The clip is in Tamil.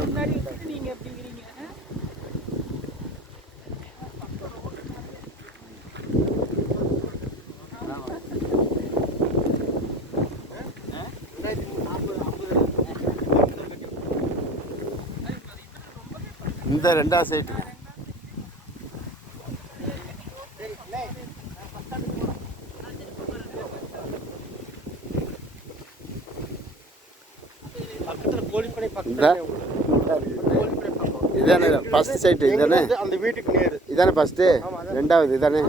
முன்னாடி வச்சுட்டு நீங்க எப்படிங்கிறீங்க? இந்த ரெண்டாவது சைட்டு இதானே ஃபர்ஸ்ட் சைட்டு இதானே அந்த வீட்டுக்கு நேரு இதானே ஃபர்ஸ்ட்டு ரெண்டாவது இதானே